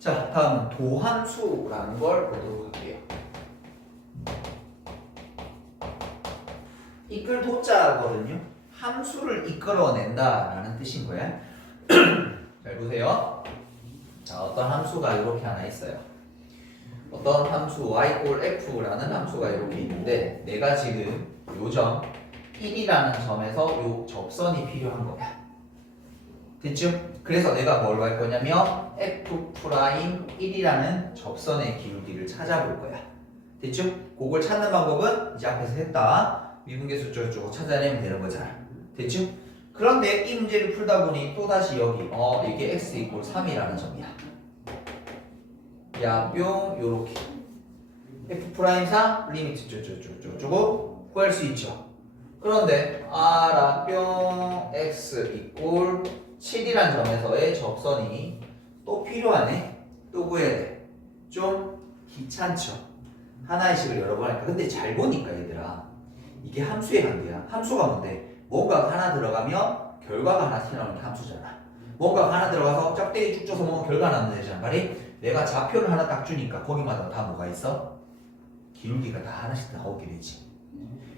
자, 다음은 도함수라는 걸 보도록 할게요. 이끌 도자거든요. 함수를 이끌어낸다라는 뜻인 거야. 잘 보세요. 자, 어떤 함수가 이렇게 하나 있어요. 어떤 함수 y 꼴 f라는 함수가 이렇게 있는데 내가 지금 요점 1이라는 점에서 요 접선이 필요한 거야. 됐죠? 그래서 내가 뭘 할 거냐면 f'1이라는 접선의 기울기를 찾아볼 거야. 됐죠? 그걸 찾는 방법은 이제 앞에서 했다. 미분계수 쪽으로 찾아내면 되는 거잖아. 됐죠? 그런데 이 문제를 풀다 보니 또다시 여기 이게 x 이꼴 3이라는 점이야. 야, 뿅, 요렇게 f'4 리미트 쪼쪼쪼쪼 구할 수 있죠. 그런데 r라 뿅 x 이꼴 7이란 점에서의 접선이 또 필요하네. 또 구해야 돼. 좀 귀찮죠. 하나의 식을 여러 번 하니까. 근데 잘 보니까 얘들아, 이게 함수의 관계야. 함수가 뭔데? 뭔가가 하나 들어가면 결과가 하나 튀어나오는 게 함수잖아. 뭔가가 하나 들어가서 짝대기 쭉 줘서 뭔가 결과가 나오는 되잖아. 말이 내가 좌표를 하나 딱 주니까 거기마다 다 뭐가 있어? 기울기가 다 하나씩 나오게 되지.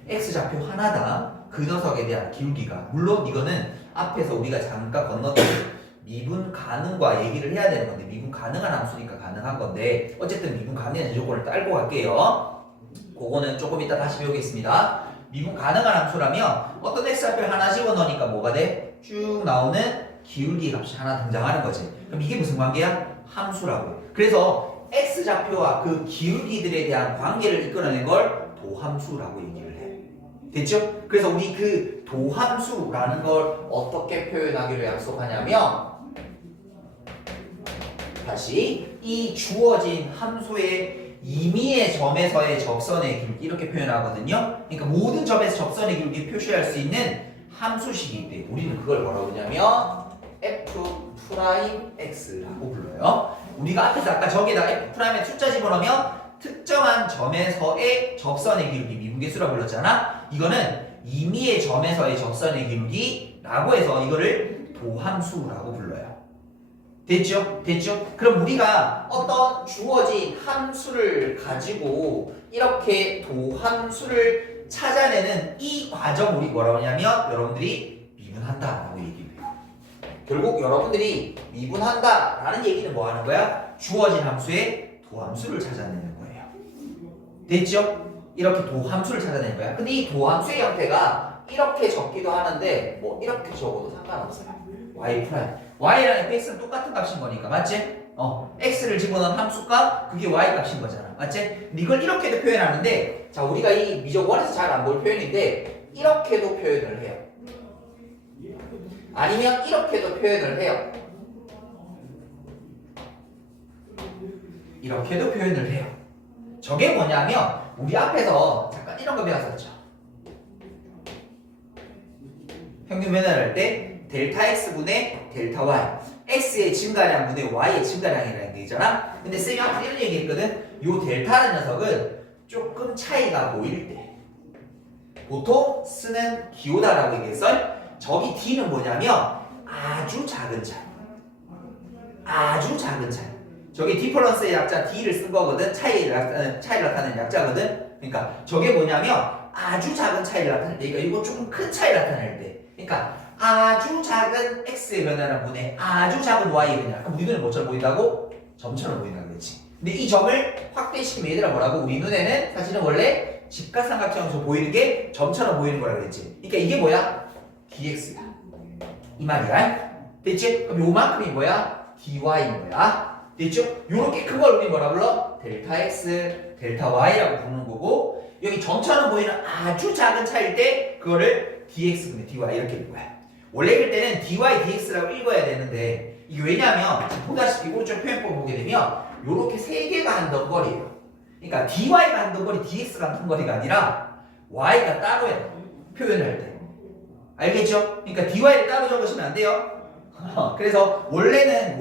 x좌표 하나당 그 녀석에 대한 기울기가, 물론 이거는 앞에서 우리가 잠깐 건너던 미분 가능과 얘기를 해야 되는 건데, 미분 가능한 함수니까 가능한 건데, 어쨌든 미분 가능한 조건을 딸고 갈게요. 그거는 조금 이따 다시 배우겠습니다. 미분 가능한 함수라면 어떤 x좌표 하나 집어넣으니까 뭐가 돼? 쭉 나오는 기울기 값이 하나 등장하는 거지. 그럼 이게 무슨 관계야? 함수라고. 그래서 x좌표와 그 기울기들에 대한 관계를 이끌어낸 걸 도함수라고 얘기를 해. 됐죠? 그래서 우리 그 도함수라는 걸 어떻게 표현하기로 약속하냐면, 다시 이 주어진 함수의 임의의 점에서의 접선의 기울기 이렇게 표현하거든요. 그러니까 모든 점에서 접선의 기울기 표시할 수 있는 함수식이기 때문에 우리는 그걸 뭐라고 하냐면 f'x라고 불러요. 우리가 앞에서 아까 저기에다 f'의 숫자 집어넣으면 특정한 점에서의 접선의 기울기 미분계수라고 불렀잖아. 이거는 임의의 점에서의 접선의 기울기라고 해서 이거를 도함수라고 불러요. 됐죠? 됐죠? 그럼 우리가 어떤 주어진 함수를 가지고 이렇게 도함수를 찾아내는 이 과정 우리 뭐라고 하냐면 여러분들이 미분한다라고 얘기해요. 결국 여러분들이 미분한다라는 얘기는 뭐 하는 거야? 주어진 함수의 도함수를 찾아내는 거예요. 됐죠? 이렇게 도함수를 찾아내는 거야. 근데 이 도함수의 형태가 이렇게 적기도 하는데 뭐 이렇게 적어도 상관없어요. y 프라임. y랑 fx는 똑같은 값인 거니까, 맞지? x를 집어넣은 함수값, 그게 y 값인 거잖아, 맞지? 근데 이걸 이렇게도 표현하는데, 자, 우리가 이 미적 1에서 잘 안 볼 표현인데 이렇게도 표현을 해요. 아니면 이렇게도 표현을 해요. 이렇게도 표현을 해요. 저게 뭐냐면 우리 앞에서 잠깐 이런 거 배웠었죠. 평균 변화를 할 때 델타 x분의 델타 y, x의 증가량 분의 y의 증가량이라는 게 있잖아. 근데 쌤이 앞서 이런 얘기 했거든. 요 델타라는 녀석은 조금 차이가 보일 때 보통 쓰는 기호다라고 얘기했어. 저기 d는 뭐냐면 아주 작은 차이. 아주 작은 차이. 저게 디퍼런스의 약자 d를 쓴 거거든. 차이를 나타내는 약자거든. 그러니까 저게 뭐냐면 아주 작은 차이를 나타낼 때, 그러니까 이거 조금 큰 차이를 나타낼 때, 그러니까 아주 작은 x의 변화랑 분의 아주 작은 y의 변화. 그럼 우리 눈에 뭐처럼 보인다고? 점처럼 보인다고 그랬지. 근데 이 점을 확대시키면 얘들아 뭐라고? 우리 눈에는 사실은 원래 직각삼각형에서 보이는 게 점처럼 보이는 거라 그랬지. 그러니까 이게 뭐야? dx야. 이 말이야. 됐지? 그럼 요만큼이 뭐야? dy인 거야. 됐죠? 요렇게 큰 걸 우리 뭐라 불러? 델타 x, 델타 y라고 부르는 거고, 여기 점처럼 보이는 아주 작은 차이일 때 그거를 dx분의 dy 이렇게 읽는 거야. 원래 읽을 때는 dy, dx라고 읽어야 되는데, 이게 왜냐면 보다시피 오른쪽 표현법 보게 되면 요렇게 세 개가 한 덩거리예요. 그러니까 dy가 한 덩거리, dx가 한 덩거리가 아니라 y가 따로야. 표현을 할 때. 알겠죠? 그러니까 dy를 따로 적으시면 안 돼요. 그래서 원래는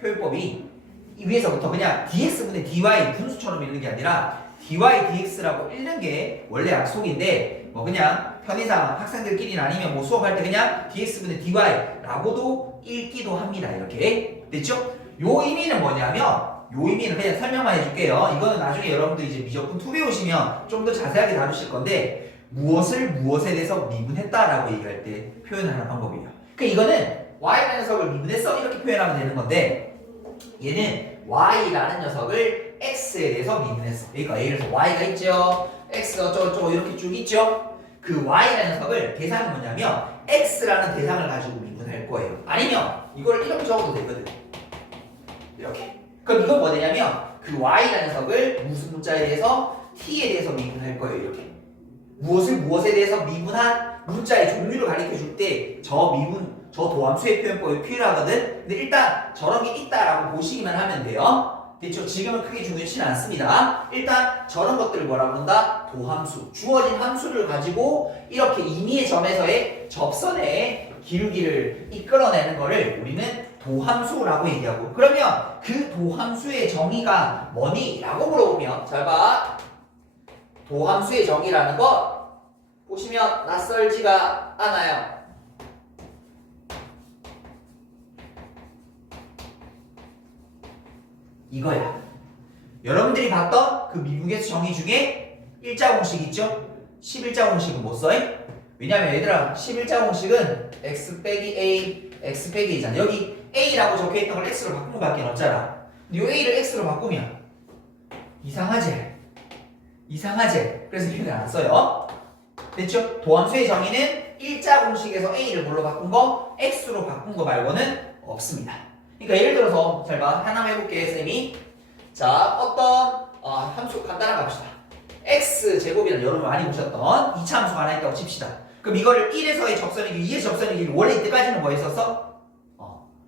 표현법이 이 위에서부터 그냥 dx분의 dy 분수처럼 읽는 게 아니라 dy, dx라고 읽는 게 원래 약속인데, 뭐 그냥 편의상 학생들끼리는 아니면 뭐 수업할 때 그냥 dx분의 dy라고도 읽기도 합니다. 이렇게. 됐죠? 요 의미는 뭐냐면 요 의미는 그냥 설명만 해줄게요. 이거는 나중에 여러분들 이제 미적분 2 배우시면 좀 더 자세하게 다루실 건데 무엇을 무엇에 대해서 미분했다라고 얘기할 때 표현하는 방법이에요. 그러니까 이거는 y라는 녀석을 미분했어 이렇게 표현하면 되는 건데 얘는 y라는 녀석을 x에 대해서 미분했어. 그러니까 예를 들어서 y가 있죠. x 어쩌고저쩌고 이렇게 쭉 있죠. 그 y라는 녀석을 대상이 뭐냐면 x라는 대상을 가지고 미분할 거예요. 아니면 이걸 이렇게 적어도 되거든. 이렇게. 그럼 이건 뭐 되냐면 그 y라는 녀석을 무슨 문자에 대해서 t에 대해서 미분할 거예요. 이렇게. 무엇을 무엇에 대해서 미분한 문자의 종류를 가르쳐 줄 때 저 미분, 저 도함수의 표현법이 필요하거든. 근데 일단 저런 게 있다라고 보시기만 하면 돼요. 됐죠? 지금은 크게 중요치는 않습니다. 일단 저런 것들을 뭐라 그런다? 도함수. 주어진 함수를 가지고 이렇게 임의의 점에서의 접선의 기울기를 이끌어내는 거를 우리는 도함수라고 얘기하고, 그러면 그 도함수의 정의가 뭐니? 라고 물어보면 잘 봐. 도함수의 정의라는 것 보시면 낯설지가 않아요. 이거야. 여러분들이 봤던 그 미분계수 정의 중에 일자 공식 있죠? 11자 공식은 못 써? 왜냐면 얘들아 11자 공식은 x 빼기 a, x 빼기 a잖아. 여기 a라고 적혀있던 걸 x로 바꾼 것밖에 없잖아. 근데 이 a를 x로 바꾸면 이상하지? 이상하지? 그래서 이렇게 안 써요. 됐죠? 도함수의 정의는 일자 공식에서 a를 뭘로 바꾼 거, x로 바꾼 거 말고는 없습니다. 그러니까 예를 들어서 잘 봐. 하나만 해볼게 쌤이. 자, 어떤 함수 간단한 거 합시다. x제곱이라는 여러분 많이 보셨던 2차 함수가 하나 있다고 칩시다. 그럼 이거를 1에서의 접선의 길이, 2에서 접선의 길이 원래 이때까지는 뭐 했었어?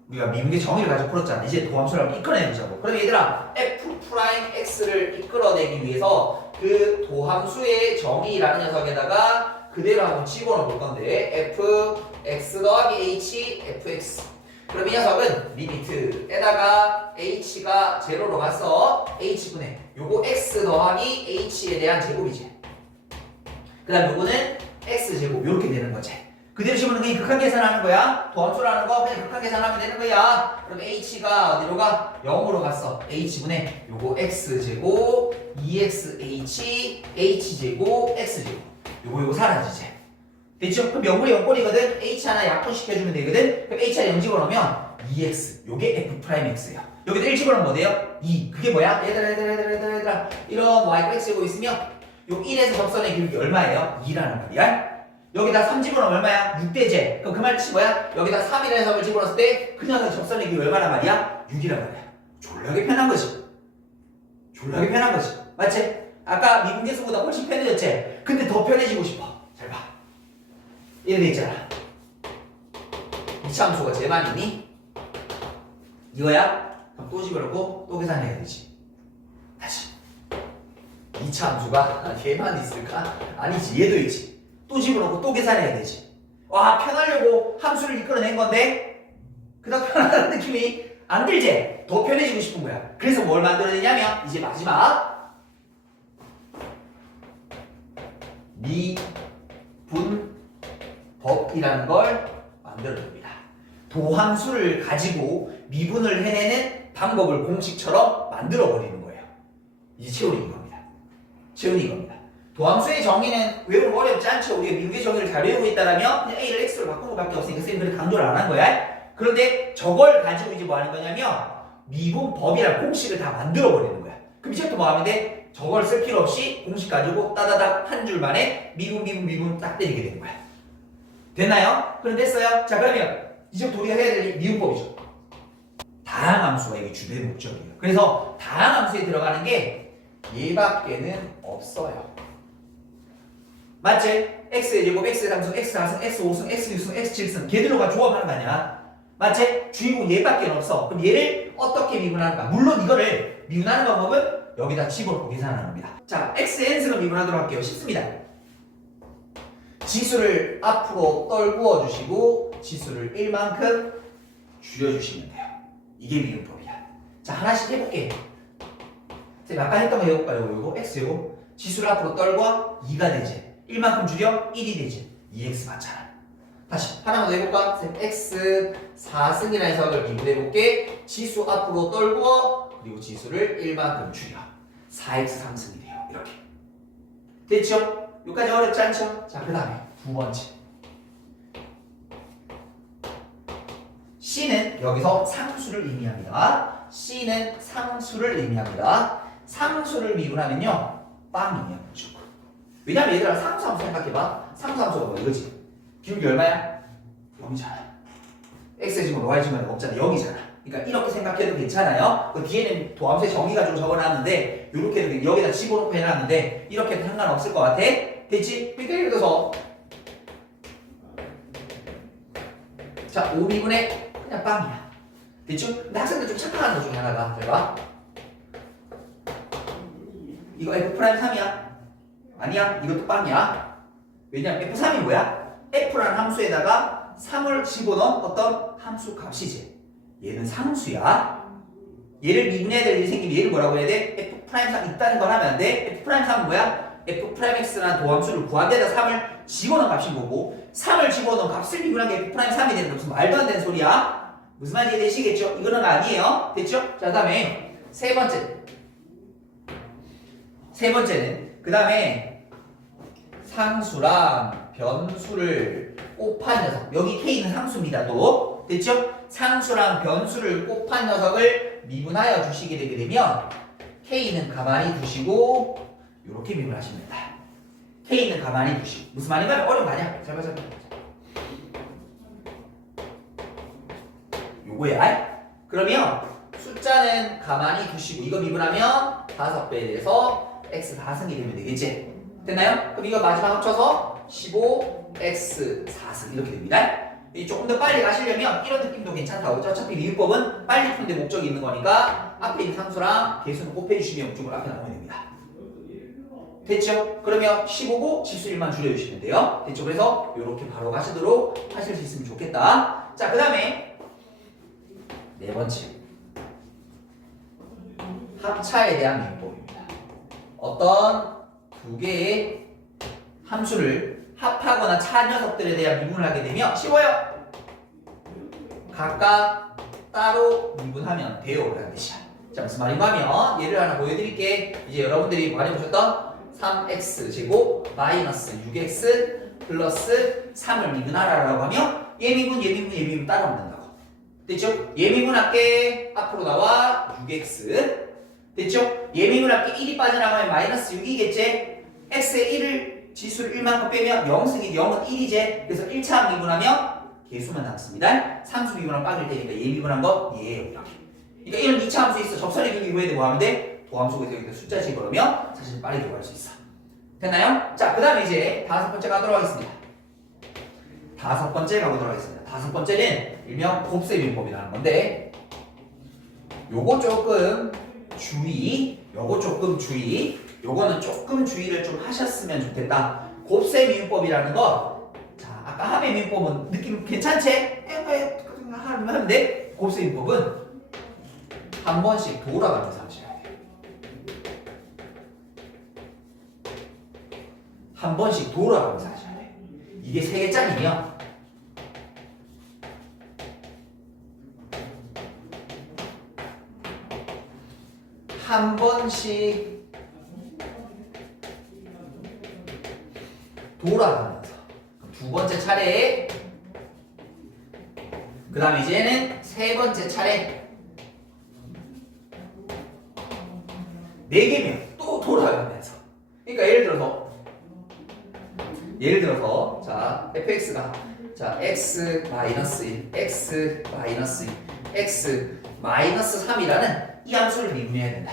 우리가 미분계 정의를 가지고 풀었잖아. 이제 도함수를 이끌어내보자고. 그럼 얘들아 f'x를 이끌어내기 위해서 그 도함수의 정의라는 녀석에다가 그대로 한번 집어넣어 볼 건데 fx 더하기 h fx. 그럼 이 녀석은 리미트에다가 h가 제로로 가서 h분의 요거 x 더하기 h에 대한 제곱이지. 그 다음 요거는 x제곱 요렇게 되는 거지. 그대로 집어넣는 게 극한 계산하는 거야. 도함수라는 거 그냥 극한 계산하면 되는 거야. 그럼 h가 어디로 가? 0으로 갔어. h분의 요거 x제곱 2xh h제곱 x제곱 요거 사라지지. 됐죠? 그럼 명분이 0꼴이거든. h 하나 약분시켜주면 되거든. 그럼 h 하나 0 집어넣으면 2x 요게 f'x예요. 여기다 1 집어넣으면 뭐 돼요? 2. 그게 뭐야? 얘들아 이런 y x제곱 있으면 요 1에서 접선의 기울기 얼마예요? 2라는 말이야. 여기다 3 집어넣으면 얼마야? 6대제. 그럼 그 말 뜻이 뭐야? 여기다 3이라는 점을 집어넣었을 때 그냥 접선의 길이 얼마나 말이야? 6이란 말이야. 졸라게 편한 거지. 졸라게 편한 거지. 맞지? 아까 미분계수보다 훨씬 편해졌지? 근데 더 편해지고 싶어. 잘 봐. 이렇게 있잖아. 2차 함수가 제일 많이 있니? 이거야? 그럼 또 집어넣고 또 계산해야 되지. 다시. 2차 함수가 얘만 있을까? 아니지. 얘도 있지. 또 집어넣고 또 계산해야 되지. 와, 편하려고 함수를 이끌어낸 건데 그닥 편하다는 느낌이 안 들지? 더 편해지고 싶은 거야. 그래서 뭘 만들어내냐면 이제 마지막 미분법이라는 걸 만들어냅니다. 도함수를 가지고 미분을 해내는 방법을 공식처럼 만들어버리는 거예요. 이제 채우는 이겁니다. 채우는 이겁니다. 도함수의 정의는 외우면 어렵지 않죠. 우리가 미분계 정의를 잘 외우고 있다라면 그냥 a를 x로 바꾼 것밖에 없으니까 쌤이 그렇게 강조를 안 한 거야. 그런데 저걸 가지고 이제 뭐 하는 거냐면 미분법이라는 공식을 다 만들어 버리는 거야. 그럼 이제부터 뭐 하면 돼? 저걸 쓸 필요 없이 공식 가지고 따다닥 한 줄 만에 미분 딱 때리게 되는 거야. 됐나요? 그럼 됐어요? 자, 그러면 이제부터 우리가 해야 될 미분법이죠. 다항 함수가 이게 주된 목적이에요. 그래서 다항 함수에 들어가는 게 얘밖에는 없어요. 맞지? x의 제곱, x의 상승, x4승, x5승, x6승, x7승 걔들로가 조합하는 거 아니야? 맞지? 주인공 얘밖에 없어. 그럼 얘를 어떻게 미분하는가? 물론 이거를 미분하는 방법은 여기다 집어넣고 계산하는 겁니다. 자, xn승을 미분하도록 할게요. 쉽습니다. 지수를 앞으로 떨구어 주시고 지수를 1만큼 줄여주시면 돼요. 이게 미분법이야. 자, 하나씩 해볼게. 제가 아까 했던 거 해볼까요? 이거 x제곱 지수를 앞으로 떨궈 2가 되지. 1만큼 줄여 1이 되지. 2x 맞잖아. 다시 하나만 더 해볼까? x 4승이라는 녀석을 미분해볼게. 지수 앞으로 떨고 그리고 지수를 1만큼 줄여. 4x 3승이 돼요. 이렇게. 됐죠? 여기까지 어렵지 않죠? 자, 그 다음에 두 번째. C는 여기서 상수를 의미합니다. C는 상수를 의미합니다. 상수를 미분하면요. 빵이에요. 무조건. 왜냐면 얘들아 상수 생각해봐. 상수가 뭐 이거지? 기울기 얼마야? 0이잖아. x의 증은 y 증은 없잖아. 0이잖아. 그러니까 이렇게 생각해도 괜찮아요. 그 뒤에는 도함수의 정의가 좀 적어놨는데 이렇게 여기다 집어넣고 해놨는데 이렇게 해도 상관없을 것 같아. 됐지? 그러니까 예를 들어서 자 5미분의 그냥 빵이야. 됐죠? 근데 학생들 좀 착각하는 것 중에 하나가 잘 봐. 이거 F'3이야? 아니야. 이것도 빵이야. 왜냐면 F3이 뭐야? F라는 함수에다가 3을 집어넣은 어떤 함수 값이지. 얘는 상수야. 얘를 미분해야 될 일이 생기면 얘를 뭐라고 해야 돼? F'3 있다는 걸 하면 안 돼. F'3은 뭐야? F'X라는 도함수를 구한 데다 3을 집어넣은 값인 거고 3을 집어넣은 값을 미분한 게 F'3이 되는 거 무슨 말도 안 되는 소리야? 무슨 말인지 되시겠죠? 이거는 아니에요. 됐죠? 자, 그 다음에 세 번째는 그 다음에 상수랑 변수를 곱한 녀석. 여기 K는 상수입니다. 또 됐죠? 상수랑 변수를 곱한 녀석을 미분하여 주시게 되게 되면 K는 가만히 두시고 이렇게 미분하시면 된다. K는 가만히 두시고 무슨 말인가요? 어려운 거 아니야. 잘 봐. 요거야. 그러면 숫자는 가만히 두시고 이거 미분하면 5배에 대해서 x 4승이 되면 되겠지? 됐나요? 그럼 이거 마지막 합쳐서 15x 4승 이렇게 됩니다. 조금 더 빨리 가시려면 이런 느낌도 괜찮다고. 어차피 미분법은 빨리 푸는데 목적이 있는 거니까 앞에 있는 상수랑 개수는 곱해주시면 목적을 앞에 나오면 됩니다. 됐죠? 그러면 15고 지수 1만 줄여주시면 돼요. 됐죠? 그래서 이렇게 바로 가시도록 하실 수 있으면 좋겠다. 자, 그 다음에 네 번째. 합차에 대한 미분법입니다. 어떤 두 개의 함수를 합하거나 차 녀석들에 대한 미분을 하게 되면 쉬워요. 각각 따로 미분하면 돼요. 라는 뜻이야. 자, 무슨 말인가 하면 예를 하나 보여드릴게. 이제 여러분들이 많이 보셨던 3x 제곱 마이너스 6x 플러스 3을 미분하라라고 하면 예미분 따로 만든다고. 됐죠? 예미분 할게 앞으로 나와 6x. 됐죠? 예미분 할게 1이 빠져나가면 마이너스 6이겠지? x의 1을 지수를 1만큼 빼면 0승이 0은 1이지. 그래서 1차 미분하면 개수만 남습니다. 상수 미분하면 빵일 테니까 예미분한 거 예예요. 이렇게. 그러니까 이런 2차 함수 있어. 접선의 경기 후에 뭐 하면 돼? 도함수에서 여기다 숫자 집어넣으면 사실 빨리 들어갈 수 있어. 됐나요? 자, 그 다음에 이제 다섯 번째 가도록 하겠습니다. 다섯 번째는 일명 곱셈 미분법이라는 건데 요거 조금 주의, 요거는 조금 주의를 좀 하셨으면 좋겠다. 곱셈 미분법이라는 거, 자, 아까 합의 미분법은 느낌 괜찮지? 하는데 곱셈 미분법은 한 번씩 돌아가면서 하셔야 돼요. 한 번씩 돌아가면서 하셔야 돼요. 이게 3개짜리면 한 번씩 돌아가면서 두 번째 차례에 그 다음에 이제는 세 번째 차례 4개면 또 돌아가면서 그러니까 예를 들어서 자 fx가 자 x 마이너스 1 x 마이너스 1 x 마이너스 3이라는 이 함수를 미분해야 된다.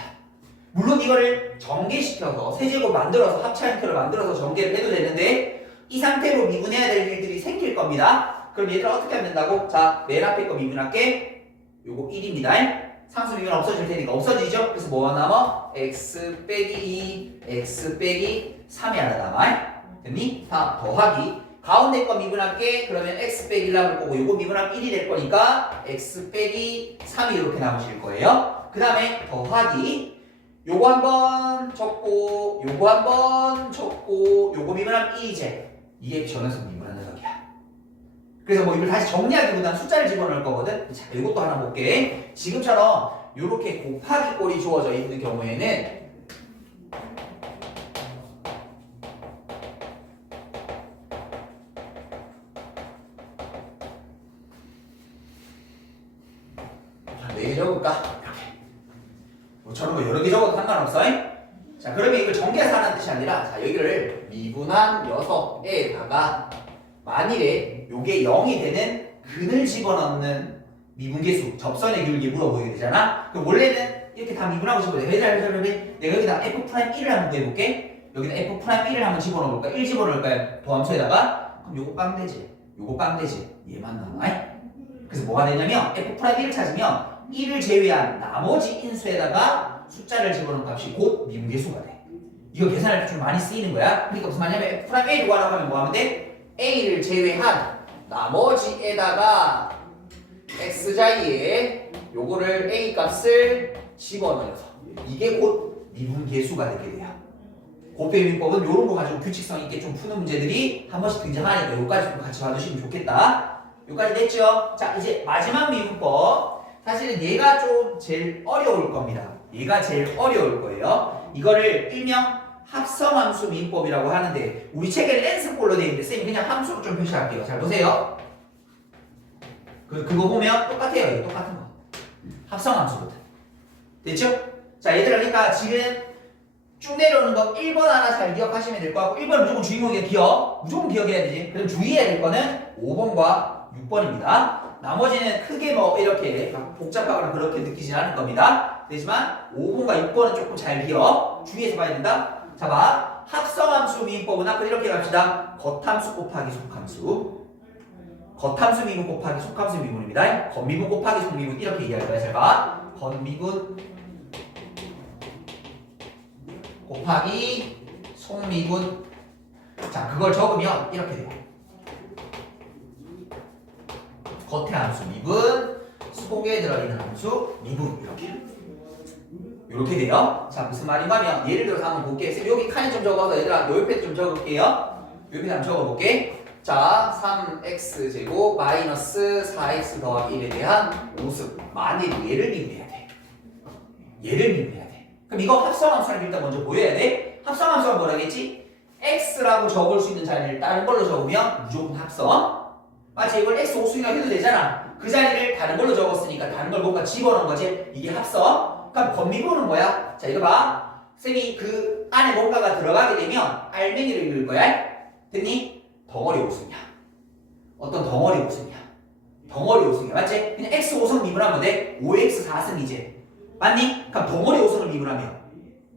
물론 이거를 전개시켜서 세제곱 만들어서 합차 형태로 만들어서 전개를 해도 되는데 이 상태로 미분해야 될 일들이 생길 겁니다. 그럼 얘들아 어떻게 하면 된다고? 자, 맨 앞에 거 미분할게. 요거 1입니다. 상수 미분 없어질 테니까 없어지죠? 그래서 뭐가 남아? x 빼기 2, x 빼기 3이 하나 남아. 됐니? 다 더하기. 가운데 거 미분할게. 그러면 x 빼기 1 남을 거고 요거 미분하면 1이 될 거니까 x 빼기 3이 이렇게 남으실 거예요. 그 다음에 더하기. 요거 한번 적고 요거 한번 적고 요거 미분하면 1이제 이게 전원석 미분하는 녀석이야. 그래서 뭐 이걸 다시 정리하기보다는 숫자를 집어넣을 거거든. 자, 이것도 하나 볼게. 지금처럼 이렇게 곱하기 꼴이 주어져 있는 경우에는 몇 개 적을까? 이렇게. 뭐 저런 거 여러 개 적어도 상관없어. 자, 그러면 이걸 전개해서 하는 뜻이 아니라, 자, 여기를 미분한 6에다가 만일에 요게 0이 되는 근을 집어넣는 미분계수, 접선의 기울기 물어보게 되잖아? 그럼 원래는 이렇게 다 미분하고 싶어요. 내가 여기다 F'1을 한번 구해볼게. 여기다 F'1을 한번 집어넣어볼까? 1 집어넣을까요? 도함수에다가? 그럼 요거 빵 되지. 요거 빵 되지. 얘만 남아. 그래서 뭐가 되냐면 F'1을 찾으면 1을 제외한 나머지 인수에다가 숫자를 집어넣은 값이 곧 미분계수가 돼. 이거 계산할 때 좀 많이 쓰이는 거야. 그러니까 무슨 말이냐면 F'A 구하라고 하면 뭐 하면 돼? A를 제외한 나머지에다가 x자리에 요거를 A 값을 집어넣어서 이게 곧 미분계수가 되게 돼요. 곱배민법은 요런 거 가지고 규칙성 있게 좀 푸는 문제들이 한 번씩 등장하니까 요까지 좀 같이 봐주시면 좋겠다. 요까지 됐죠? 자, 이제 마지막 미분법. 사실은 얘가 좀 제일 어려울 겁니다. 얘가 제일 어려울 거예요. 이거를 일명 합성함수 미분법이라고 하는데 우리 책에 랜스꼴로 되어 있는데 쌤이 그냥 함수로 좀 표시할게요. 잘 보세요. 그거 보면 똑같아요. 이거 똑같은 거. 합성함수거든. 됐죠? 자, 얘들아, 그러니까 지금 쭉 내려오는 거 1번 하나 잘 기억하시면 될 것 같고 1번은 무조건 주인공이야. 무조건 기억해야 되지. 그럼 주의해야 될 거는 5번과 6번입니다. 나머지는 크게 뭐 이렇게 복잡하거나 그렇게 느끼진 않을 겁니다. 되지만 5번과 6번은 조금 잘 기억. 주의해서 봐야 된다. 자, 봐. 합성함수 미분법은 아까 이렇게 갑시다. 겉함수 곱하기 속함수. 겉함수 미분 곱하기 속함수 미분입니다. 겉미분 곱하기 속미분 이렇게 얘기할 거야. 잘 봐. 겉미분 곱하기 속미분. 자, 그걸 적으면 이렇게 돼요. 겉의 함수 미분, 속에 들어있는 함수 미분 이렇게 돼요. 자, 무슨 말인가면 예를 들어서 한번 볼게. 여기 칸에 좀 적어서 얘들아 요 옆에 좀 적어볼게요. 요 옆에 한번 적어볼게. 자, 3x 제곱 마이너스 4x 더하기 1에 대한 우습. 만일 얘를 미분해야 돼. 얘를 미분해야 돼. 그럼 이거 합성함수를 일단 먼저 보여야 돼. 합성함수가 뭐라겠지? x라고 적을 수 있는 자리를 다른 걸로 적으면 무조건 합성. 맞지? 이걸 x 오수이라고 해도 되잖아. 그 자리를 다른 걸로 적었으니까 다른 걸 뭔가 집어넣은 거지. 이게 합성. 그럼 겉미분은 뭐야? 자, 이거 봐. 쌤이 그 안에 뭔가가 들어가게 되면 알맹이를 읽을 거야. 됐니? 덩어리 오승이야. 어떤 덩어리 오승이야. 덩어리 오승이야. 맞지? 그냥 x 5승 미분하면 돼. 5x 4승이지. 맞니? 그럼 덩어리 오승을 미분하면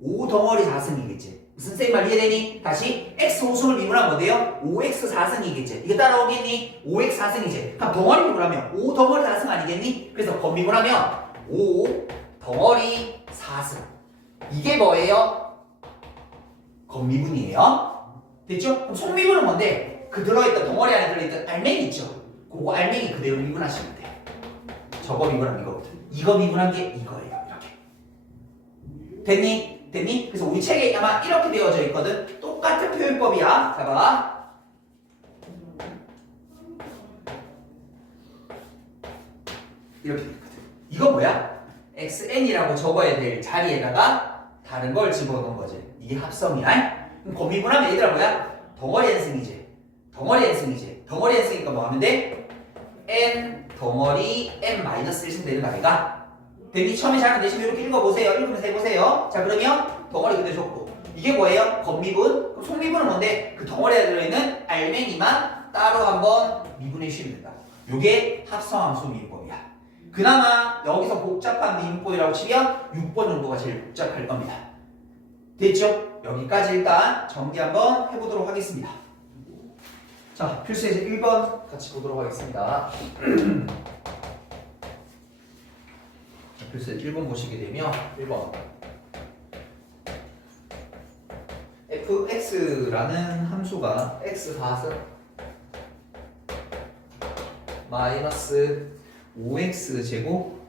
5 덩어리 4승이겠지. 무슨 쌤 말 이해되니? 다시 x 5승을 미분하면 뭐 돼요? 5x 4승이겠지. 이거 따라오겠니? 5x 4승이지. 그럼 덩어리 미분하면 5 덩어리 4승 아니겠니? 그래서 겉미분하면 5 덩어리 4승. 이게 뭐예요? 겉미분이에요. 됐죠? 그럼 속미분은 뭔데? 그 들어있던 덩어리 안에 들어있던 알맹이 있죠? 그거 알맹이 그대로 미분하시면 돼요. 저거 미분한 이거거든. 이거 미분한 게 이거예요. 이렇게. 됐니? 됐니? 그래서 우리 책에 아마 이렇게 되어져 있거든. 똑같은 표현법이야. 자, 봐. 이렇게 되거든. 이거 뭐야? xn이라고 적어야 될 자리에다가 다른 걸 집어넣은 거지. 이게 합성이야. 그럼 겉미분하면 얘들아 뭐야? 덩어리 n승이지. 덩어리 n승이지. 덩어리 n승이니까 뭐 하면 돼? n 덩어리 n-1승 되는 거 아이가? 됐니? 처음에 잘 안 되시면 이렇게 읽어보세요. 읽으면서 해보세요. 자, 그러면 덩어리 그대로 적고 이게 뭐예요? 겉미분? 그럼 속미분은 뭔데? 그 덩어리에 들어있는 알맹이만 따로 한번 미분해 주시면 된다. 요게 합성함수 미분법이야. 그나마 여기서 복잡한 미분법이라고 치면 6번 정도가 제일 복잡할 겁니다. 됐죠? 여기까지 일단 정리 한번 해보도록 하겠습니다. 자, 필수에서 1번 같이 보도록 하겠습니다. 필수에서 1번 보시게 되면 1번 fx라는 함수가 x4승 마이너스 5x 제곱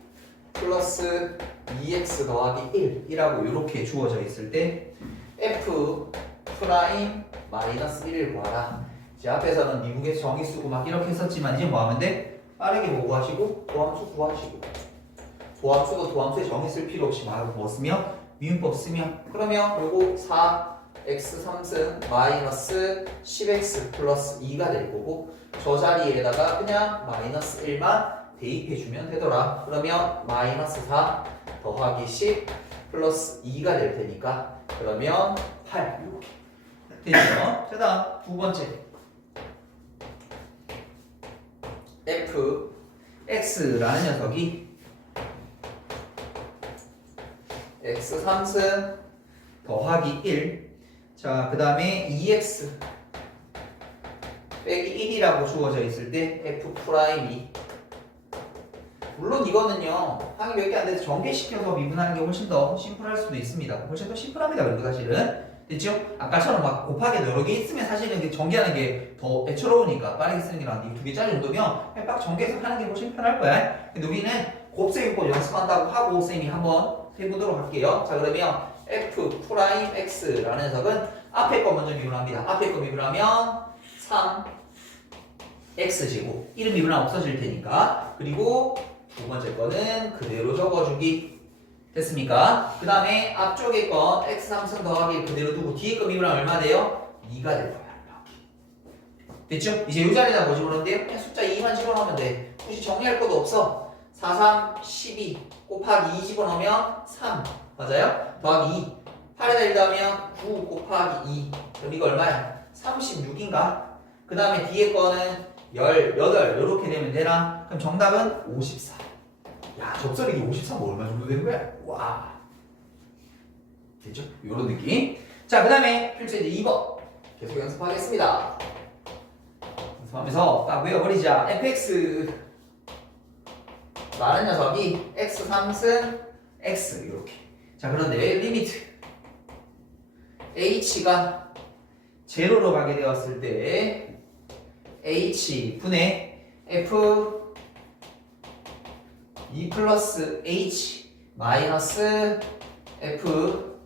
플러스 2x 더하기 1이라고 이렇게 주어져 있을 때 f 프라임 마이너스 1을 구하라. 이제 앞에서는 미분계수 정의 쓰고 막 이렇게 했었지만 이제 뭐 하면 돼? 빠르게 뭐 구하시고 도함수 구하시고 도함수도 도함수에 정의 쓸 필요 없이 막 뭐 쓰며 미분법 쓰며 그러면 요거 4x 3승 마이너스 10x 플러스 2가 될 거고 저 자리에다가 그냥 마이너스 1만 대입해주면 되더라. 그러면 마이너스 4 더하기 10 플러스 2가 될 테니까 그러면 8 이렇게 되죠. 그 다음 두 번째 fx라는 녀석이 x 3승 더하기 1 자 그 다음에 2x 빼기 1이라고 주어져 있을 때 f 프라임이 물론 이거는요 항이 몇 개 안 돼서 전개시켜서 미분하는 게 훨씬 더 심플할 수도 있습니다. 훨씬 더 심플합니다. 그리고 사실은 됐죠? 아까처럼 막 곱하기 여러 개 있으면 사실은 전개하는 게 더 애처로우니까 빠르게 쓰는 게 나은데 두 개짜리 정도면 그냥 딱 전개해서 하는 게 훨씬 편할 거야. 근데 우리는 곱셈이법 연습한다고 하고 쌤이 한번 해보도록 할게요. 자 그러면 f 프라임 x라는 녀석은 앞에 거 먼저 미분합니다. 앞에 거 미분하면 3x제곱 이름 미분하면 없어질 테니까 그리고 두 번째 거는 그대로 적어주기 됐습니까? 그 다음에 앞쪽에 건 x 3승 더하기 그대로 두고 뒤에 거 미분하면 얼마 돼요? 2가 될 거야. 됐죠? 이제 이 자리에다 뭐 집어넣는데요? 그냥 숫자 2만 집어넣으면 돼. 굳이 정리할 것도 없어. 4, 3, 12 곱하기 2 집어넣으면 3 맞아요? 더하기 2 8에다 1 더하면 9 곱하기 2 그럼 이거 얼마야? 36인가? 그 다음에 뒤에 거는 18 이렇게 되면 되나? 그럼 정답은 54 야 접선이 53 얼마 정도 되는 거야? 와 됐죠? 요런 느낌 자 그 다음에 필수 이제 2번 계속 연습하겠습니다 연습하면서 딱 외워버리자 fx 라는 녀석이 x 3승 x 이렇게 자 그런데 리미트 h가 제로로 가게 되었을 때 h 분의 f 2 플러스 h 마이너스 f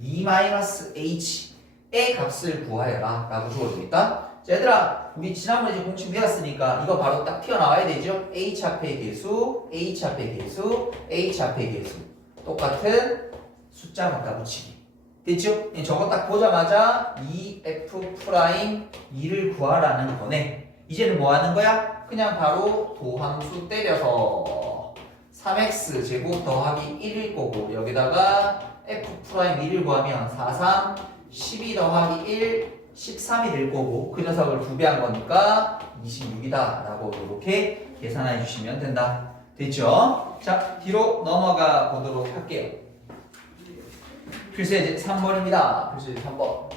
2 마이너스 h의 값을 구하여라 라고 주어져 있다. 자 얘들아 우리 지난번에 이제 공식 배웠으니까 이거 바로 딱 튀어나와야 되죠. h 앞의 개수 h 앞의 개수 h 앞의 개수 똑같은 숫자 갖다 붙이기 됐죠? 저거 딱 보자마자 2f 프라임 2를 구하라는 거네. 이제는 뭐 하는 거야? 그냥 바로 도함수 때려서 3x 제곱 더하기 1일 거고 여기다가 f 프라임 2를 구하면 4, 3, 12 더하기 1, 13이 될 거고 그 녀석을 2배 한 거니까 26이다 라고 이렇게 계산해 주시면 된다. 됐죠? 자 뒤로 넘어가 보도록 할게요. 필수예제 3번입니다. 필수예제 3번.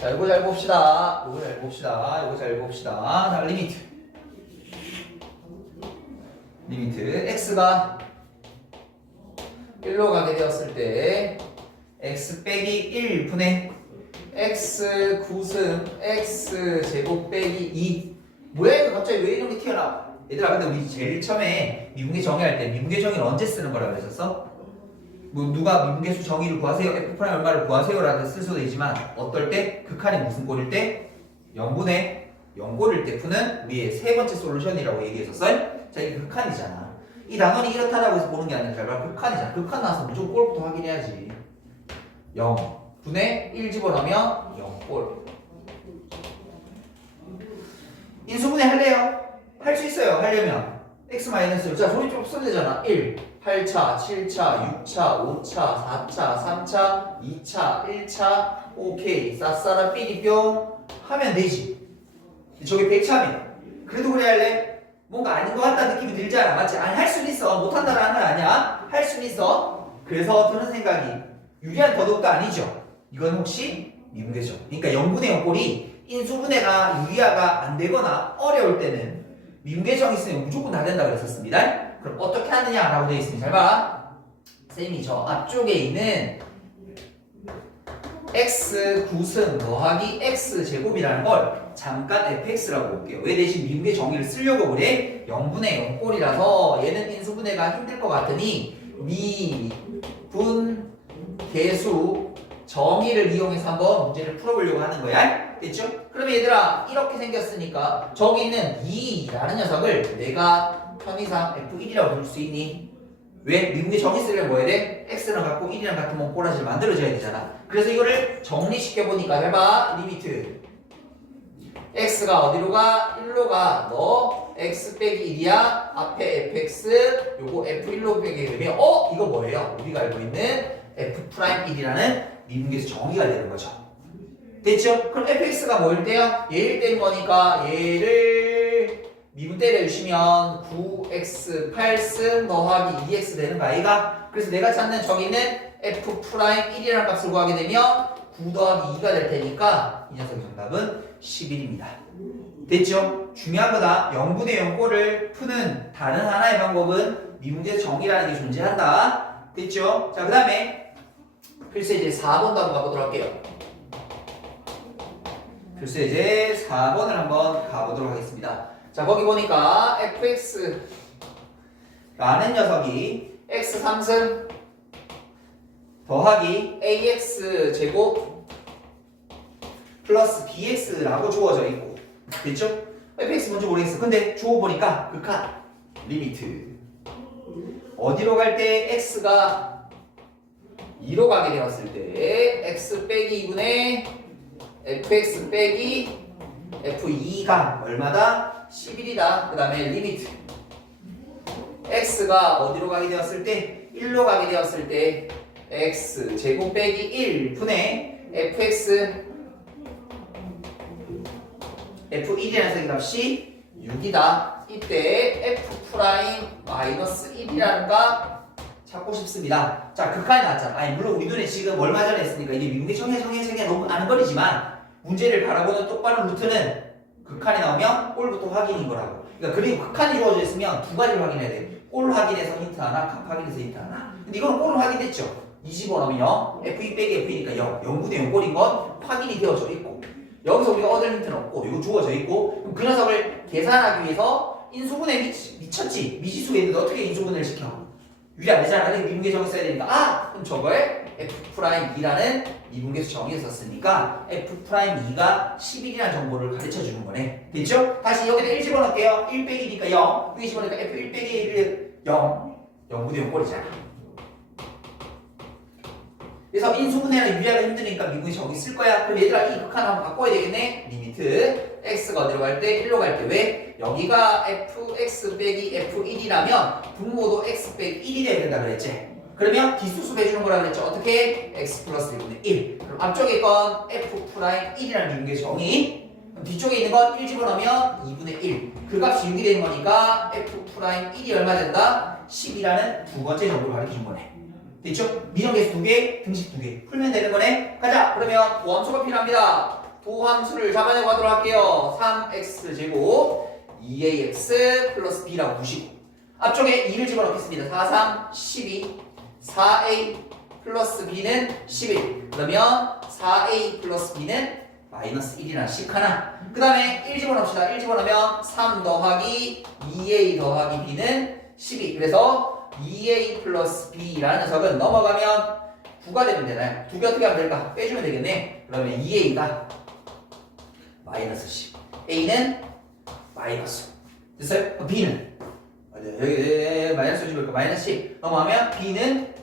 자, 이거 잘 봅시다. 이거 잘 봅시다. 이거 잘 봅시다. 자, 리미트. 리미트. x가 1로 가게 되었을 때 x 빼기 1분의 x 9승 x 제곱 빼기 2. 뭐야 이거 갑자기 왜 이런 게 튀어나와? 얘들아 근데 우리 제일 처음에 미분계 정의할 때 미분계 정의를 언제 쓰는 거라고 그랬었어? 뭐 누가 미분계수 정의를 구하세요 f 프라임 얼마를 구하세요 라고 쓸 수도 있지만 어떨 때 극한이 무슨 꼴일 때 0분의 0꼴일 때 푸는 우리의 세 번째 솔루션이라고 얘기했었어요. 자 이게 극한이잖아. 이 단원이 이렇다라고 해서 보는 게 아니라 결과 극한이잖아. 극한 나와서 무조건 꼴부터 확인해야지. 0분의 1 집어넣으면 0꼴. 인수분해 할래요? 할 수 있어요. 하려면 x 마이너스 자 소리 좀 써야 되잖아. 1 8차, 7차, 6차, 5차, 4차, 3차, 2차, 1차 오케이 싸싸라 삐리뿅 하면 되지. 저게 100차면 그래도 그래 할래? 뭔가 아닌 것 같다는 느낌이 들잖아. 맞지? 아니 할 수는 있어. 못한다는 건 아니야. 할 수는 있어. 그래서 드는 생각이 유리한 더더욱도 아니죠. 이건 혹시 미분계죠. 그러니까 0분의 0꼴이 인수분해가 유리화가 안 되거나 어려울 때는 미분계정이 있으면 무조건 다 된다고 그랬었습니다. 그럼 어떻게 하느냐라고 되어 있으니 잘 봐. 쌤이 저 앞쪽에 있는 x 9승 더하기 x 제곱이라는 걸 잠깐 fx라고 볼게요. 왜 대신 미분계 정의를 쓰려고 그래? 0분의 0꼴이라서 얘는 인수분해가 힘들 것 같으니 미분계수 정의를 이용해서 한번 문제를 풀어보려고 하는 거야. 됐죠? 그러면 얘들아 이렇게 생겼으니까 저기 있는 2라는 녀석을 내가 편의상 F1이라고 부를 수 있니? 왜? 미분계 정의 쓰려면 뭐 해야 돼? x랑 같고 1이랑 같은 뭐 꼬라지를 만들어줘야 되잖아. 그래서 이거를 정리시켜보니까 해봐. 리미트 x가 어디로 가? 1로 가. 너 x 빼기 1이야. 앞에 fx 요거 f1로 빼기 되면 이거 뭐예요? 우리가 알고 있는 f'1이라는 미분계에서 정의가 되는 거죠. 됐죠? 그럼 fx가 뭐일 때요? 얘일 때인 거니까 얘를 미분 때려주시면 9x 8승 더하기 2x 되는 거 아이가? 그래서 내가 찾는 저기 있는 f'1이라는 값을 구하게 되면 9 더하기 2가 될 테니까 이 녀석의 정답은 11입니다. 됐죠? 중요한 거다. 0분의 0꼴을 푸는 다른 하나의 방법은 미분계에서 정의라는 게 존재한다. 됐죠? 자, 그 다음에 필수예제 4번도 한번 가보도록 할게요. 필수예제 4번을 한번 가보도록 하겠습니다. 자, 거기 보니까 fx라는 녀석이 x 3승 더하기 ax 제곱 플러스 bx라고 주어져 있고, 됐죠? fx 뭔지 모르겠어. 근데 주어보니까 극한 리미트 어디로 갈 때 x가 2로 가게 되었을 때 x 빼기 2분의 fx 빼기 f2가 얼마다? 11이다. 그 다음에 리미트 x가 어디로 가게 되었을 때 1로 가게 되었을 때 x 제곱 빼기 1분의 fx f1이라는 색값이 6이다. 이때 f'-1이라는 값 찾고 싶습니다. 자, 극한이 나왔잖아. 아니, 물론 우리 눈에 지금 얼마 전에 했으니까 이게 미분계 정해 너무 아는 거리지만 문제를 바라보는 똑바른 루트는 극한이 나오면 꼴부터 확인인 거라고. 그러니까 그리고 극한이 이루어져 있으면 두 가지를 확인해야 돼. 꼴 확인해서 힌트 하나, 값 확인해서 힌트 하나. 근데 이거는 꼴을 확인됐죠. 20원 하면 f2 빼기 f니까 0, 0분의 0 꼴인 건 확인이 되어져 있고, 여기서 우리가 얻을 힌트는 없고 이거 주어져 있고, 그럼 그 녀석을 계산하기 위해서 인수분해 미쳤지. 미지수가 있는데 어떻게 인수분해를 시켜? 유리 안 되잖아. 근데 미분계 정의 써야 되니까 그럼 저걸 f'2라는 미분계수 정의에 썼으니까 f'2가 11이라는 정보를 가르쳐 주는 거네. 됐죠? 다시 여기다 1 집어넣을게요. 1 빼기니까 0. 여기 집어넣으니까 f1 빼기 1은 0. 0분의 0 꼴이잖아. 그래서 인수분해는 유리하기 힘드니까 미분계 정의 쓸 거야. 그럼 얘들아 이 극한 한번 바꿔야 되겠네. 리미트 x가 어디로 갈 때? 1로 갈 때. 왜? 여기가 fx 빼기 f1이라면 분모도 x 빼기 1이 돼야 된다 그랬지? 그러면 뒷수습 해주는 거라 그랬죠? 어떻게? x 플러스 1분의 1. 그럼 앞쪽에 건 f'1이라는 미분계 정의. 그럼 뒤쪽에 있는 건 1 집어넣으면 2분의 1. 그 값이 6이 되는 거니까 f'1이 얼마 된다? 10이라는 두 번째 정보를 가르쳐준 거네. 됐죠? 미정계수 2개, 등식 2개. 풀면 되는 거네. 가자. 그러면 도함수가 필요합니다. 도함수를 잡아내고 가도록 할게요. 3x 제곱 2ax 플러스 b라고 두시고, 앞쪽에 2를 집어넣겠습니다. 4, 3, 12 4a 플러스 b는 11. 그러면 4a 플러스 b는 마이너스 1이라는 식 하나. 그 다음에 1 집어넣읍시다. 1 집어넣으면 3 더하기 2a 더하기 b는 12. 그래서 2a 플러스 b라는 녀석은 넘어가면 9가 되면 되나요? 2개 어떻게 하면 될까? 빼주면 되겠네. 그러면 2a가 마이너스 10, a는 마이너스. 됐어요? 그럼 b는 여기 마이너스 집을까? 마이너스 10 넘어가면 b는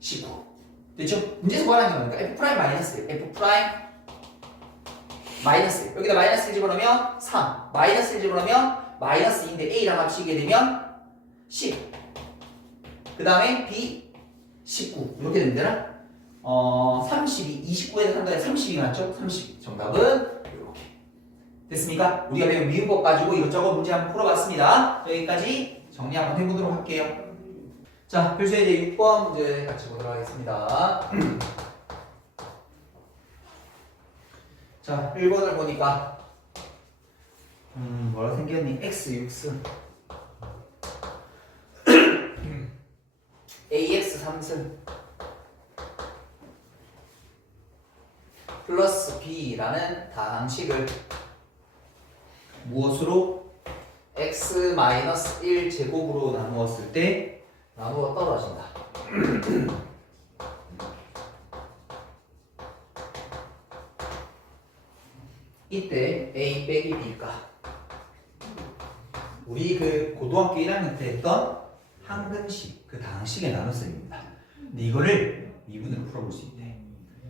19. 됐죠? 문제에서 뭐라는 게 뭡니까? f' 마이너스 1, f' 마이너스 1. 여기다 마이너스 1 집어넣으면 3, 마이너스 1 집어넣으면 마이너스 2인데 a랑 합치게 되면 10. 그 다음에 b 19 이렇게 되면 되나? 32, 29에서 3더해 32 맞죠? 30. 정답은 이렇게 됐습니까? 우리가 배운 미분법 가지고 이것저것 문제 한번 풀어봤습니다. 여기까지 정리 한번 해보도록 할게요. 자, 필수예제 6번 문제 같이 보도록 하겠습니다. 자, 1번을 보니까 뭐라 생겼니? x 6승 ax 3승 플러스 b라는 다항식을 무엇으로? x-1 제곱으로 나누었을 때 나누어 떨어진다. 이때 A 빼기 B가 우리 그 고등학교 1학년 때 했던 항등식 그 다항식의 나눗셈입니다. 근데 이거를 미분으로 풀어볼 수 있대.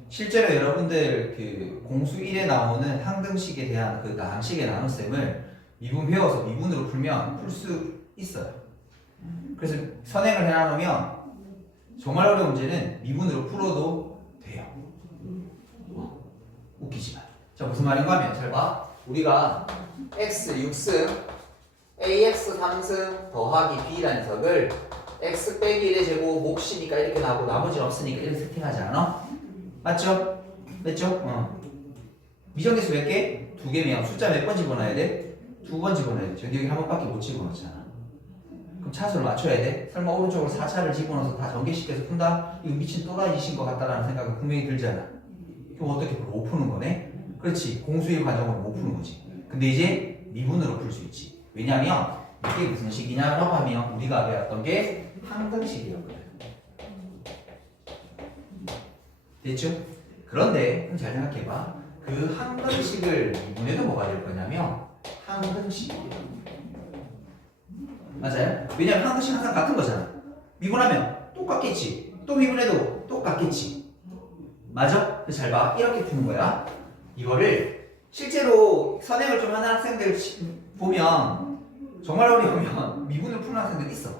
실제로 여러분들 그 공수 1에 나오는 항등식에 대한 그 다항식의 나눗셈을 미분 배워서 미분으로 풀면 풀 수 있어요. 그래서 선행을 해놔놓으면 정말 어려운 문제는 미분으로 풀어도 돼요. 웃기지만. 자, 무슨 말인가 하면 잘 봐. 우리가 x 6승 ax 3승 더하기 b라는 녀석을 x 빼기 1의 제곱 몫이니까 이렇게 나오고 나머지는 없으니까 이렇게 세팅하지 않아? 맞죠? 맞죠? 미정계수 몇 개? 2개면 숫자 몇 번 집어넣어야 돼? 2번 집어넣어야 돼. 저기 여기 한 번밖에 못 집어넣잖아. 그럼 차수를 맞춰야 돼? 설마 오른쪽으로 4차를 집어넣어서 다 전개시켜서 푼다? 이거 미친 또라이짓인 것 같다라는 생각이 분명히 들잖아. 그럼 어떻게 풀어? 못 푸는 거네? 그렇지. 공수의 과정으로 못 푸는 거지. 근데 이제 미분으로 풀 수 있지. 왜냐면 이게 무슨 식이냐라고 하면 우리가 배웠던 게 항등식이었거든. 됐죠? 그런데 그럼 잘 생각해봐. 그 항등식을 미분해도 뭐가 될 거냐면 항등식이에요. 맞아요? 왜냐면 항등식 항상 같은 거잖아. 미분하면 똑같겠지. 또 미분해도 똑같겠지. 맞아? 잘 봐. 이렇게 푸는 거야. 이거를 실제로 선행을 좀 하는 학생들 보면 정말 어려우면 미분을 푸는 학생들 있어.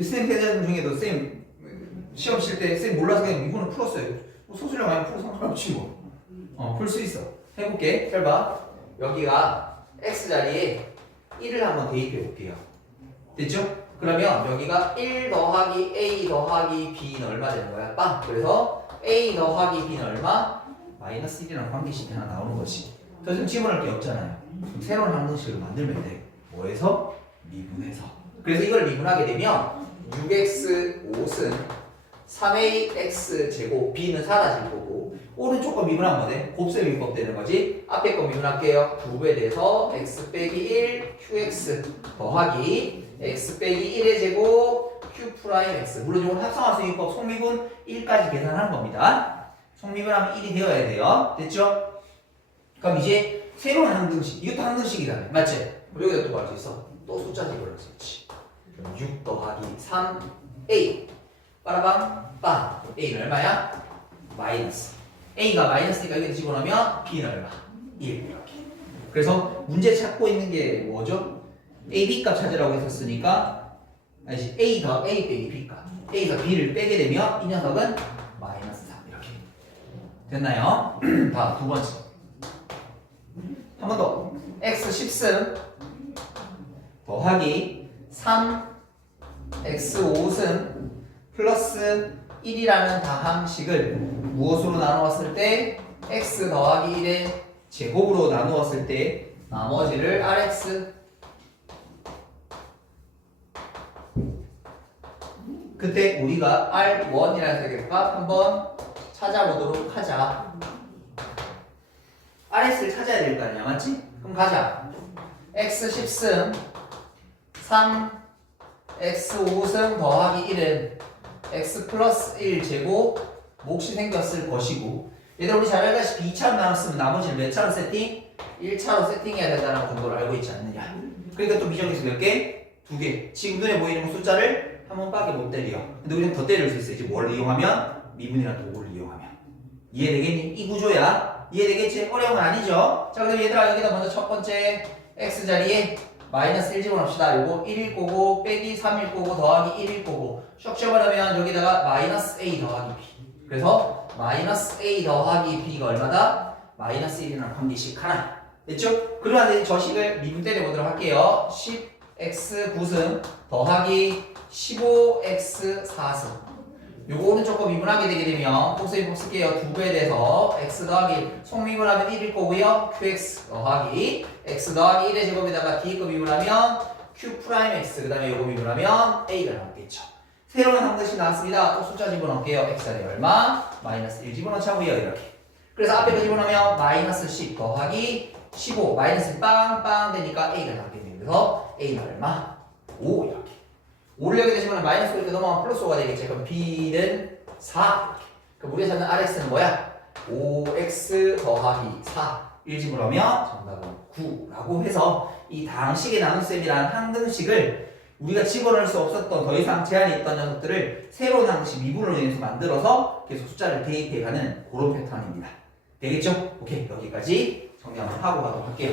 쌤 대장 중에도 쌤 시험 칠 때 쌤 몰라서 그냥 미분을 풀었어요. 뭐 소수령 많이 풀어서 상관없지 뭐. 풀 수 있어. 해볼게. 잘 봐. 여기가 x 자리에 1을 한번 대입해 볼게요. 됐죠? 그러면 여기가 1 더하기 a 더하기 b는 얼마 되는 거야? 빵. 그래서 a 더하기 b는 얼마? 마이너스 1이랑 관계식이 하나 나오는 거지. 더 이상 집어넣을 게 없잖아요. 그럼 새로운 항등식을 만들면 돼. 뭐해서? 미분해서. 그래서 이걸 미분하게 되면 6x 5승 3ax 제곱 b는 사라질 거고 오른쪽 거 미분하면 뭐 돼? 곱셈 미분법 되는 거지. 앞에 거 미분할게요. 2배 돼서 x 빼기 1 qx 더하기 x 빼기 1의 제곱 q 프라임 x. 물론 이건 합성함수 미분법 속미분 1까지 계산하는 겁니다. 속미분하면 1이 되어야 돼요. 됐죠? 그럼 이제 새로운 항등식. 이것도 항등식이잖아요. 맞지? 우리 여기다 또 할 수 있어. 또 숫자 집어넣을 수 있지. 그럼 6 더하기 3a 빠라방 빵. a는 얼마야? 마이너스. a가 마이너스니까 여기 집어넣으면 b는 얼마? 1 이렇게. 그래서 문제 찾고 있는 게 뭐죠? a, b 값 찾으라고 했었으니까 아니지 a 더 a 빼기 b 값. a에서 b를 빼게 되면 이 녀석은 마이너스 3 이렇게. 됐나요? 다음 두 번째. 한 번 더. x 10승 더하기 3 x 5승 플러스 1이라는 다항식을 무엇으로 나누었을 때 x 더하기 1의 제곱으로 나누었을 때 나머지를 rx 그때 우리가 R1이라는 세계값 한번 찾아보도록 하자. RS를 찾아야 될 거 아니야, 맞지? 그럼 가자. x 10승 3 x 5승 더하기 1은 x 플러스 1 제곱 몫이 생겼을 것이고 얘들 우리 잘 알다시피 2차로 나눴으면 나머지는 몇 차로 세팅? 1차로 세팅해야 된다는 정도를 알고 있지 않느냐. 그러니까 또 미정에서 몇 개? 2개. 지금 눈에 보이는 숫자를 한 번밖에 못 때려. 근데 우리는 더 때릴 수 있어. 이제 뭘 이용하면? 미분이라는 도구를 이용하면. 이해되겠니? 이 구조야. 이해되겠지? 어려운 건 아니죠? 자, 그럼 얘들아 여기다 먼저 첫 번째 x 자리에 마이너스 1 집어넣읍시다. 요거 1일 거고 빼기 3일 거고 더하기 1일 거고 쇽 씌워버리면 여기다가 마이너스 a 더하기 b. 그래서 마이너스 a 더하기 b가 얼마다? 마이너스 1이라는 관계식 하나. 됐죠? 그러면 저 식을 미분 때려보도록 할게요. 10x 9승 더하기 15x 4승. 요거 오른쪽 거 미분하게 되게 되면 곱셈비법 쓸게요. 2배에 대해서 x 더하기 속미분하면 1일 거고요. qx 더하기 x 더하기 1의 제곱에다가 뒤에 거 미분하면 q 프라임 x 그 다음에 요거 미분하면 a가 나오겠죠. 새로운 항등식 나왔습니다. 또 숫자 집어넣을게요. x자리 얼마? 마이너스 1 집어넣자고요. 이렇게. 그래서 앞에 거 집어넣으면 마이너스 10 더하기 15 마이너스 빵빵 되니까 a가 나오겠네요. 그래서 a는 얼마? 5 이렇게. 5를 여기 대시면 마이너스 5 이렇게 넘어가면 플러스 5가 되겠지. 그럼 b는 4 이렇게. 그럼 우리가 찾는 rx는 뭐야? 5x 더하기 4 1집으로면 정답은 9라고 해서 이 다항식의 나눗셈이라는 항등식을 우리가 집어넣을 수 없었던 더 이상 제한이 있던 녀석들을 새로운 항식 미분으로 인해서 만들어서 계속 숫자를 대입해가는 그런 패턴입니다. 되겠죠? 오케이, 여기까지 정리 한번 하고 가도록 할게요.